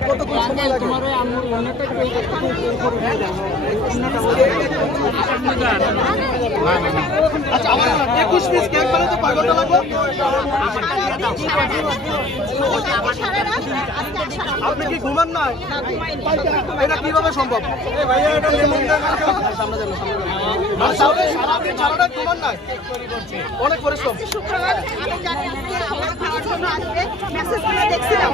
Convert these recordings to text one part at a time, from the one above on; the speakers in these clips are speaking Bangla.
কতক্ষণ সময় আচ্ছা আমার একুশ পিস কেক বানাতে ঘণ্টা লাগবে আপনি কি ঘুমান না এটা কীভাবে সম্ভব? অনেক পরিশ্রম। শুক্রবার আমি জানি আজকে আমার খাওয়ার জন্য আসবে মেসেজ করে দেখছিলাম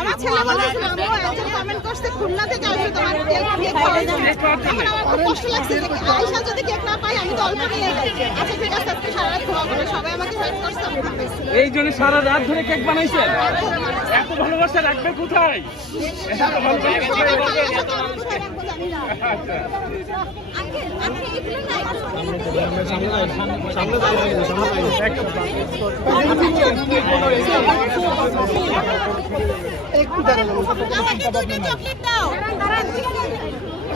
আমার ছেলে বলেছিল আম্মু একজন কমেন্ট করছে খুলনা থেকে আসবে তোমার কেক কেক খাওয়ার জন্য। তখন আমার খুব কষ্ট লাগছে যে আয়সা যদি কেক না পাই আমি তো অল্প নিয়ে আচ্ছা ঠিক আছে আজকে সারা রাত ঘুমাবো সবাই আমাকে হেল্প করছে এই জন্য সারা রাত ধরে কেক বানাইছেন এত ভালোবাসা রাখবে কোথায়? এত ভালোবাসা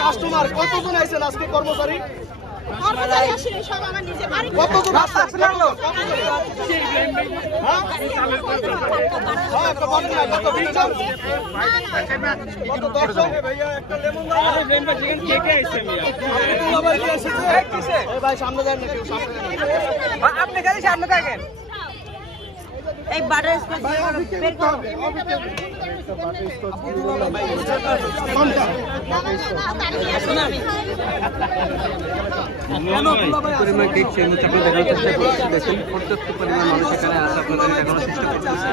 কাস্টমার কতজন আইছেন আজকে কর্মচারী কতজন হ্যাঁ। আপনি খালি সামনে থাকেন এই বাটার স্কচ বের করো। পরিমাণ কেক সেই মুহূর্তে আপনি দেখানোর চেষ্টা করছি দেখুন পর্যাপ্ত পরিমাণ মানুষ এখানে আছে আপনাদের দেখানোর চেষ্টা করতেছে